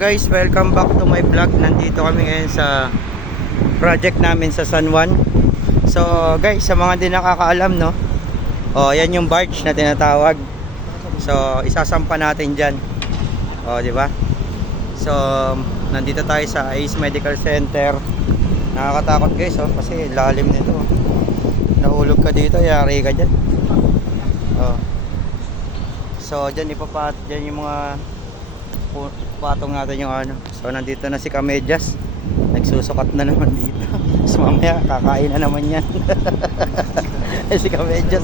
Guys, welcome back to my vlog. Nandito kami ngayon sa project namin sa San Juan. So guys, sa mga di nakakaalam, no, yan yung barge na tinatawag. So isasampa natin dyan, di ba? So nandito tayo sa Ace Medical Center. Nakakatakot guys, kasi lalim nito. Nahulog ka dito, yari ka dyan. So dyan dyan yung mga patong natin yung ano. So nandito na si Kamedyas. Nagsusukat na naman dito. So mamaya kakain na naman yan. Si Kamedyas,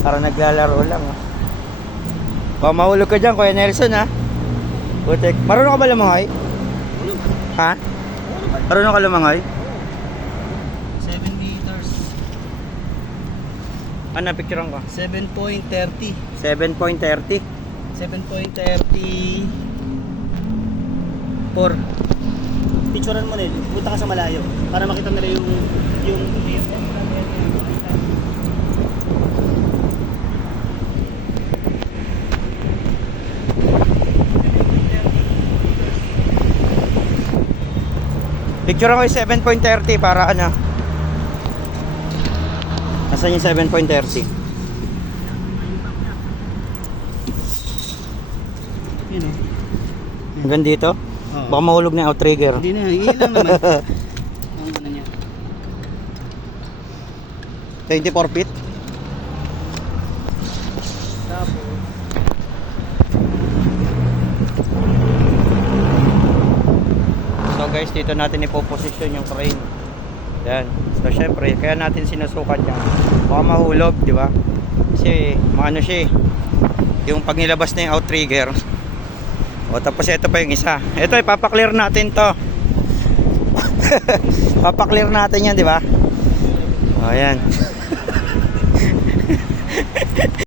para naglalaro lang. Mahulog ka dyan, Kuya Nelson, ha. Putek. Marunong ka ba lumangoy? Ha? Marunong ka lumangoy? 7 meters. Ano, picturean ko? 7.30. 7.30. 7.34. Picturean mo nila, punta ka sa malayo para makita nila yung Picture ko yung 7.30 para ano. Nasaan yung 7.30? yun o. Hanggang dito? Baka mahulog na yung outrigger. Hindi na, ilan naman. Ang ano niya. 24 feet? Tapos So guys, dito natin ipoposisyon yung crane. Yan. So syempre, kaya natin sinusukat yan. Baka mahulog, di ba? Kasi maano siya yung pag nilabas na yung outrigger. Tapos ito pa yung isa. Ito, ipapaklear natin to. Papaklear natin yan, di ba? Ayan.